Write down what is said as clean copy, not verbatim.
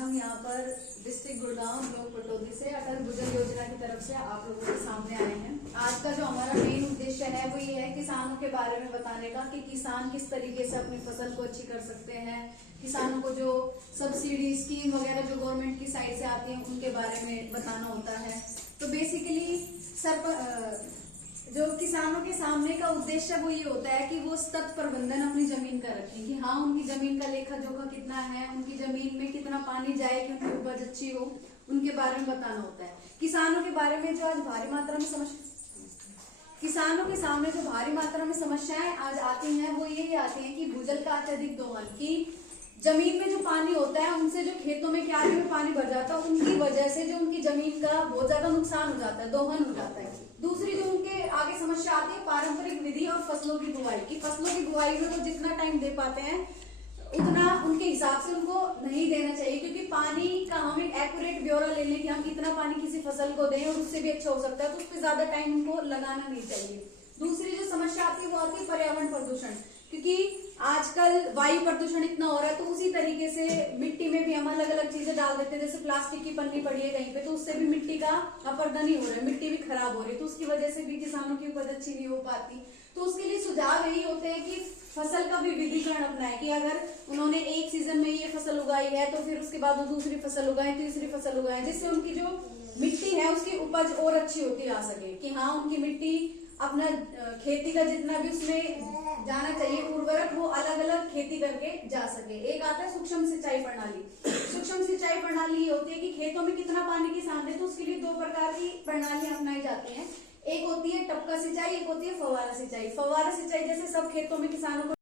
हम यहाँ पर डिस्ट्रिक्ट गुड़गांव ब्लॉक पटौदी से अटल भूजल योजना की तरफ से आप लोगों के सामने आए हैं। आज का जो हमारा मेन उद्देश्य है वो ये है किसानों के बारे में बताने का कि किसान किस तरीके से अपनी फसल को अच्छी कर सकते हैं। किसानों को जो सब्सिडी स्कीम वगैरह जो गवर्नमेंट की साइड से आती है उनके बारे में बताना होता है। तो बेसिकली जो किसानों के सामने का उद्देश्य वो ये होता है कि वो सतत प्रबंधन अपनी जमीन का रखें कि हाँ उनकी जमीन का लेखा जोखा कितना है, उनकी जमीन में कितना पानी जाए कि उनकी उपज अच्छी हो, उनके बारे में बताना होता है। किसानों के बारे में जो आज भारी मात्रा में किसानों के सामने जो भारी मात्रा में समस्याएं आज आती हैं वो यही आती हैं कि भूजल का अत्यधिक दोहन, की जमीन में जो पानी होता है उनसे जो खेतों में क्यारी में पानी भर जाता है उनकी वजह से जो उनकी जमीन का बहुत ज्यादा नुकसान हो जाता है, दोहन हो जाता है। दूसरी जो उनके आगे समस्या आती है पारंपरिक विधि और फसलों की बुआई की। फसलों की बुआई में वो जितना टाइम दे पाते हैं उतना उनके हिसाब से उनको नहीं देना चाहिए, क्योंकि पानी का हम एक एक्यूरेट ब्यौरा ले लें कि हम कितना पानी किसी फसल को दें और उससे भी अच्छा हो सकता है, तो उस पर ज्यादा टाइम उनको लगाना नहीं चाहिए। दूसरी जो समस्या आती है वो आती है पर्यावरण प्रदूषण, क्योंकि आजकल वायु प्रदूषण इतना हो रहा है तो उसी तरीके से मिट्टी में भी हम अलग अलग चीजें डाल देते हैं। जैसे प्लास्टिक की पन्नी पड़ी है कहीं पे तो उससे भी मिट्टी का अपरदन ही हो रहा है, मिट्टी भी खराब हो रही है, तो उसकी वजह से भी किसानों की उपज अच्छी नहीं हो पाती। तो उसके लिए सुझाव यही होते हैं कि फसल का भी विविधीकरण अपनाए कि अगर उन्होंने एक सीजन में ये फसल उगाई है तो फिर उसके बाद वो दूसरी फसल उगाए, तीसरी फसल उगाए, जिससे उनकी जो मिट्टी है उसकी उपज और अच्छी होती आ सके कि हाँ उनकी मिट्टी अपना खेती का जितना भी उसमें जाना चाहिए उर्वरक वो अलग अलग खेती करके जा सके। एक आता है सूक्ष्म सिंचाई प्रणाली। सूक्ष्म सिंचाई प्रणाली ये होती है कि खेतों में कितना पानी किसान दे, तो उसके लिए दो प्रकार की प्रणालियां अपनाई जाती हैं। एक होती है टपका सिंचाई, एक होती है फव्वारा सिंचाई। फव्वारा सिंचाई जैसे सब खेतों में किसानों को